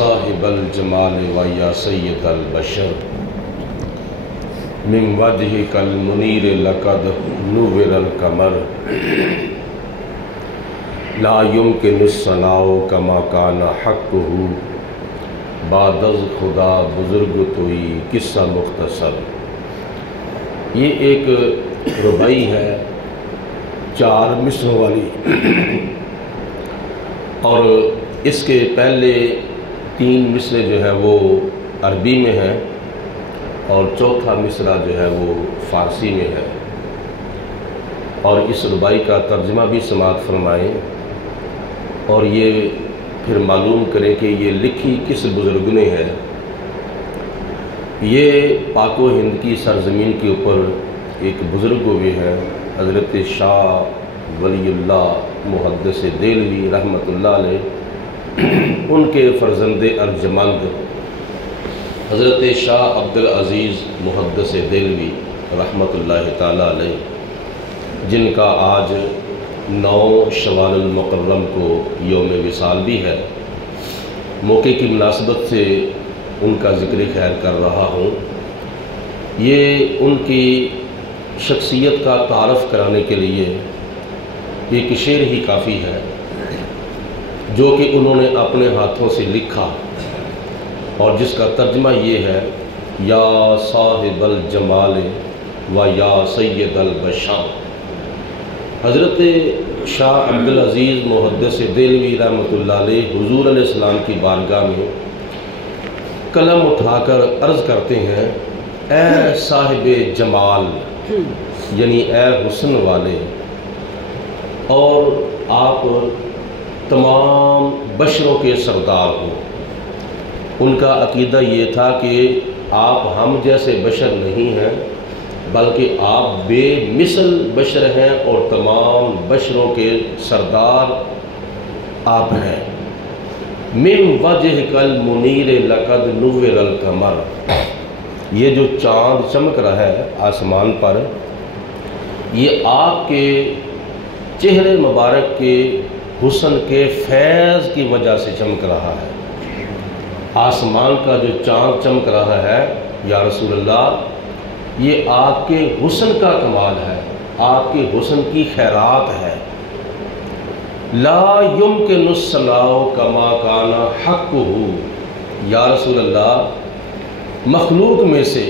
صاحب الجمال و یا سید البشر من وجهک المنیر لقد نور القمر لا يمكن الثناء كما كان حقه بعد از خدا بزرگ توئی قصہ مختصر۔ یہ ایک ربائی ہے 4 مصروں والی، اور اس کے پہلے 3 مصرے جو ہے وہ عربی میں ہیں اور چوتھا مصرع جو ہے وہ فارسی میں ہے، اور اس ربائی کا ترجمہ بھی سماعت فرمائیں اور یہ پھر معلوم کریں کہ یہ لکھی کس بزرگ نے ہے۔ یہ پاک و ہند کی سرزمین کے اوپر ایک بزرگ ہوئے ہیں، حضرت شاہ ولی اللہ محدث دہلوی رحمۃ اللہ علیہ۔ ان کے فرزند ارجمند حضرت شاہ عبدالعزیز محدث دہلوی رحمۃ اللہ تعالیٰ علیہ، جن کا آج 9 شوال المکرم کو یوم وصال بھی ہے۔ موقع کی مناسبت سے ان کا ذکر خیر کر رہا ہوں۔ یہ ان کی شخصیت کا تعارف کرانے کے لیے ایک شعر ہی کافی ہے، جو کہ انہوں نے اپنے ہاتھوں سے لکھا اور جس کا ترجمہ یہ ہے: یا صاحب الجمال و یا سید البشر۔ حضرت شاہ عبدالعزیز محدث دہلوی رحمۃ اللہ علیہ حضور علیہ السلام کی بارگاہ میں قلم اٹھا کر عرض کرتے ہیں: اے صاحب جمال، یعنی اے حسن والے، اور آپ تمام بشروں کے سردار ہو۔ ان کا عقیدہ یہ تھا کہ آپ ہم جیسے بشر نہیں ہیں، بلکہ آپ بے مثل بشر ہیں اور تمام بشروں کے سردار آپ ہیں۔ من وجهک المنیر لقد نور القمر۔ یہ جو چاند چمک رہا ہے آسمان پر، یہ آپ کے چہرے مبارک کے حسن کے فیض کی وجہ سے چمک رہا ہے۔ آسمان کا جو چاند چمک رہا ہے یا رسول اللہ، یہ آپ کے حسن کا کمال ہے، آپ کے حسن کی خیرات ہے۔ لا يمكن الثناء كما كان حقه۔ یا رسول اللہ، مخلوق میں سے،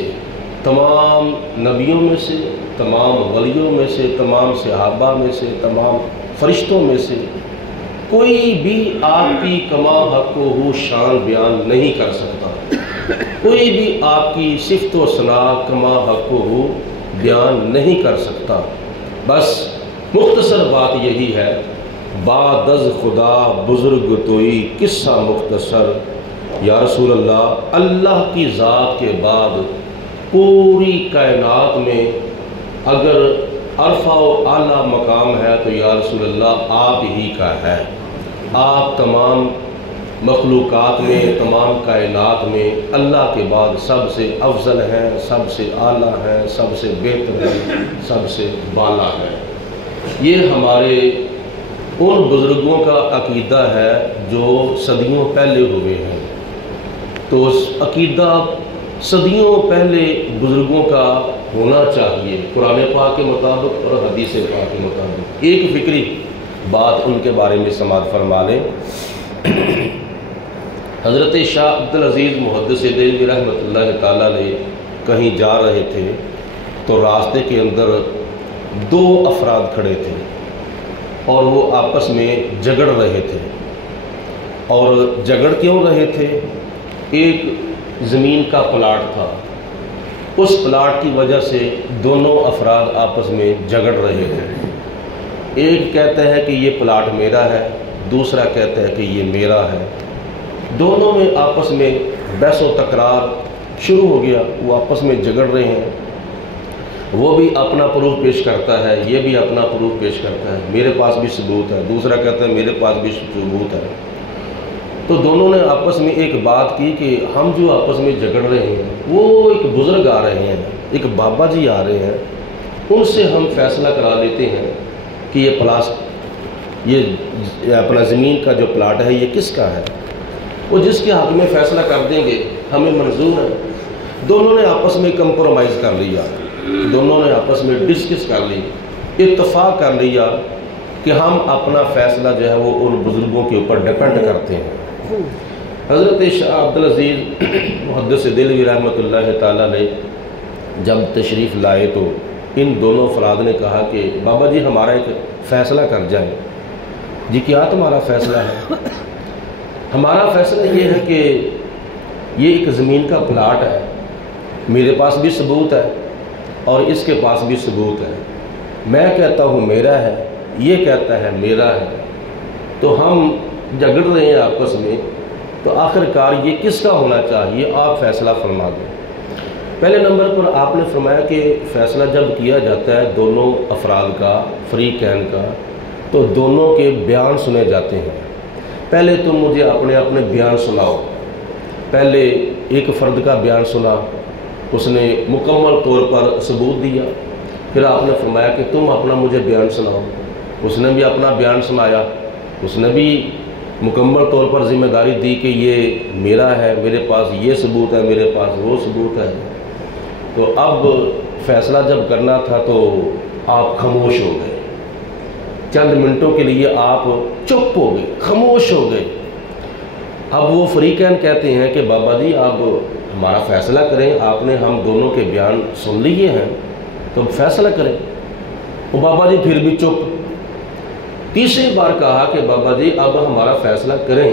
تمام نبیوں میں سے، تمام ولیوں میں سے، تمام صحابہ میں سے، تمام فرشتوں میں سے کوئی بھی آپ کی کما حقہ شان بیان نہیں کر سکتا، کوئی بھی آپ کی صفت و ثناء کما حقہ بیان نہیں کر سکتا۔ بس مختصر بات یہی ہے: بعد از خدا بزرگ توئی قصہ مختصر۔ یا رسول اللہ، اللہ کی ذات کے بعد پوری کائنات میں اگر عرفہ و اعلیٰ مقام ہے تو یا رسول اللہ آپ ہی کا ہے۔ آپ تمام مخلوقات میں، تمام کائنات میں اللہ کے بعد سب سے افضل ہیں، سب سے اعلیٰ ہیں، سب سے بہتر ہیں، سب سے بالا ہیں۔ یہ ہمارے ان بزرگوں کا عقیدہ ہے جو صدیوں پہلے ہوئے ہیں۔ تو اس عقیدہ صدیوں پہلے بزرگوں کا ہونا چاہیے، قرآن پاک کے مطابق اور حدیث پاک کے مطابق۔ ایک فکری بات ان کے بارے میں سماعت فرما لیں۔ حضرت شاہ عبدالعزیز محدث دہلوی رحمۃ اللہ تعالیٰ علیہ کہیں جا رہے تھے تو راستے کے اندر 2 افراد کھڑے تھے اور وہ آپس میں جھگڑ رہے تھے۔ اور جھگڑ کیوں رہے تھے؟ ایک زمین کا پلاٹ تھا، اس پلاٹ کی وجہ سے دونوں افراد آپس میں جھگڑ رہے تھے۔ ایک کہتا ہے کہ یہ پلاٹ میرا ہے، دوسرا کہتا ہے کہ یہ میرا ہے۔ دونوں میں آپس میں بحث و تکرار شروع ہو گیا، وہ آپس میں جھگڑ رہے ہیں۔ وہ بھی اپنا پروف پیش کرتا ہے، یہ بھی اپنا پروف پیش کرتا ہے، میرے پاس بھی ثبوت ہے، دوسرا کہتا ہے میرے پاس بھی ثبوت ہے۔ تو دونوں نے آپس میں ایک بات کی کہ ہم جو آپس میں جھگڑ رہے ہیں، وہ ایک بزرگ آ رہے ہیں، ایک بابا جی آ رہے ہیں، ان سے ہم فیصلہ کرا لیتے ہیں کہ یہ اپنا زمین کا جو پلاٹ ہے یہ کس کا ہے۔ وہ جس کے حق میں فیصلہ کر دیں گے ہمیں منظور ہے۔ دونوں نے آپس میں کمپرومائز کر لیا، دونوں نے آپس میں ڈسکس کر لی، اتفاق کر لیا کہ ہم اپنا فیصلہ جو ہے وہ ان بزرگوں کے اوپر ڈیپینڈ کرتے ہیں۔ حضرت شاہ عبدالعزیز محدث دہلوی رحمۃ اللہ تعالیٰ نے جب تشریف لائے تو ان دونوں افراد نے کہا کہ بابا جی ہمارا ایک فیصلہ کر جائیں۔ جی کیا تمہارا فیصلہ ہے؟ ہمارا فیصلہ یہ ہے کہ یہ ایک زمین کا پلاٹ ہے، میرے پاس بھی ثبوت ہے اور اس کے پاس بھی ثبوت ہے، میں کہتا ہوں میرا ہے، یہ کہتا ہے میرا ہے، تو ہم جھگڑ رہے ہیں آپس میں، تو آخر کار یہ کس کا ہونا چاہیے؟ آپ فیصلہ فرما دیں۔ پہلے نمبر پر آپ نے فرمایا کہ فیصلہ جب کیا جاتا ہے دونوں افراد کا، فریقین کا، تو دونوں کے بیان سنے جاتے ہیں۔ پہلے تم مجھے اپنے اپنے بیان سناؤ۔ پہلے ایک فرد کا بیان سنا، اس نے مکمل طور پر ثبوت دیا، پھر آپ نے فرمایا کہ تم اپنا مجھے بیان سناؤ۔ اس نے بھی اپنا بیان سنایا، اس نے بھی مکمل طور پر ذمہ داری دی کہ یہ میرا ہے، میرے پاس یہ ثبوت ہے، میرے پاس وہ ثبوت ہے۔ تو اب فیصلہ جب کرنا تھا تو آپ خاموش ہو گئے، چند منٹوں کے لیے آپ چپ ہو گئے، خاموش ہو گئے۔ اب وہ فریقین کہتے ہیں کہ بابا جی آپ ہمارا فیصلہ کریں، آپ نے ہم دونوں کے بیان سن لیے ہیں تو فیصلہ کریں۔ وہ بابا جی پھر بھی چپ۔ تیسری بار کہا کہ بابا جی اب ہمارا فیصلہ کریں،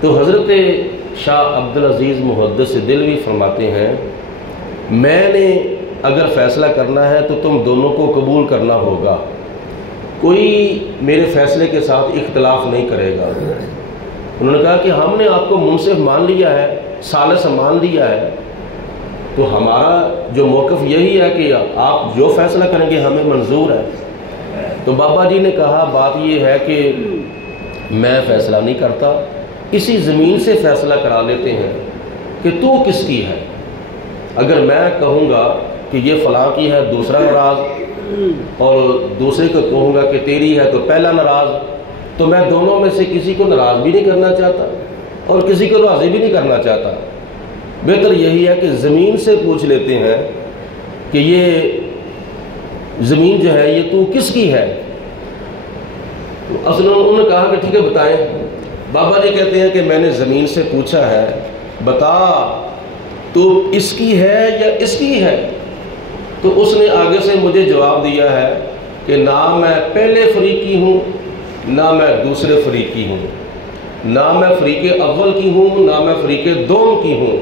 تو حضرت شاہ عبدالعزیز محدث دہلوی فرماتے ہیں میں نے اگر فیصلہ کرنا ہے تو تم دونوں کو قبول کرنا ہوگا، کوئی میرے فیصلے کے ساتھ اختلاف نہیں کرے گا۔ انہوں نے کہا کہ ہم نے آپ کو منصف مان لیا ہے، ثالث مان لیا ہے، تو ہمارا جو موقف یہی ہے کہ آپ جو فیصلہ کریں گے ہمیں منظور ہے۔ تو بابا جی نے کہا بات یہ ہے کہ میں فیصلہ نہیں کرتا، اسی زمین سے فیصلہ کرا لیتے ہیں کہ تو کس کی ہے۔ اگر میں کہوں گا کہ یہ فلاں کی ہے دوسرا ناراض، اور دوسرے کو کہوں گا کہ تیری ہے تو پہلا ناراض، تو میں دونوں میں سے کسی کو ناراض بھی نہیں کرنا چاہتا اور کسی کو راضی بھی نہیں کرنا چاہتا۔ بہتر یہی ہے کہ زمین سے پوچھ لیتے ہیں کہ یہ زمین جو ہے یہ تو کس کی ہے۔ اصل انہوں نے کہا کہ ٹھیک ہے بتائیں۔ بابا جی کہتے ہیں کہ میں نے زمین سے پوچھا ہے بتا تو اس کی ہے یا اس کی ہے، تو اس نے آگے سے مجھے جواب دیا ہے کہ نہ میں پہلے فریق کی ہوں نہ میں دوسرے فریق کی ہوں، نہ میں فریق اول کی ہوں نہ میں فریق دوم کی ہوں،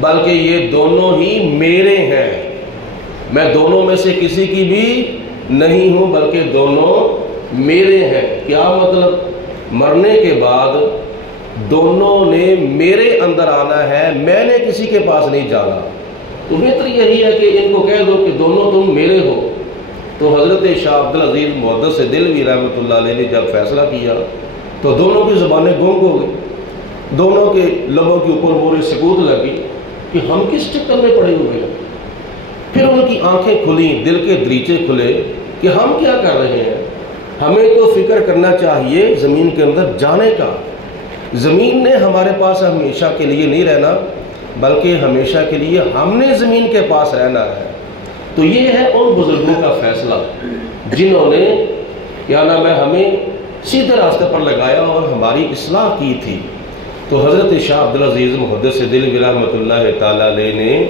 بلکہ یہ دونوں ہی میرے ہیں، میں دونوں میں سے کسی کی بھی نہیں ہوں بلکہ دونوں میرے ہیں۔ کیا مطلب؟ مرنے کے بعد دونوں نے میرے اندر آنا ہے، میں نے کسی کے پاس نہیں جانا۔ تو بہتر یہی ہے کہ ان کو کہہ دو کہ دونوں تم میرے ہو۔ تو حضرت شاہ عبدالعزیز محدث دہلوی رحمۃ اللہ علیہ نے جب فیصلہ کیا تو دونوں کی زبانیں گنگ ہو گئی، دونوں کے لبوں کے اوپر مہر سکوت لگی کہ ہم کس چکر میں پڑے ہوئے ہیں۔ پھر ان کی آنکھیں کھلیں، دل کے دریچے کھلے کہ ہم کیا کر رہے ہیں۔ ہمیں تو فکر کرنا چاہیے زمین کے اندر جانے کا۔ زمین نے ہمارے پاس ہمیشہ کے لیے نہیں رہنا بلکہ ہمیشہ کے لیے ہم نے زمین کے پاس رہنا ہے۔ تو یہ ہے ان بزرگوں کا فیصلہ جنہوں نے کیا نام ہے ہمیں سیدھے راستے پر لگایا اور ہماری اصلاح کی تھی۔ تو حضرت شاہ عبدالعزیز محدث دہلوی رحمۃ اللہ تعالیٰ علیہ نے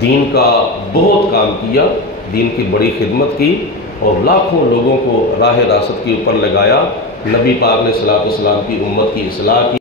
دین کا بہت کام کیا، دین کی بڑی خدمت کی اور لاکھوں لوگوں کو راہ راست کے اوپر لگایا۔ نبی پاک نے صلی اللہ علیہ وسلم کی امت کی اصلاح کی۔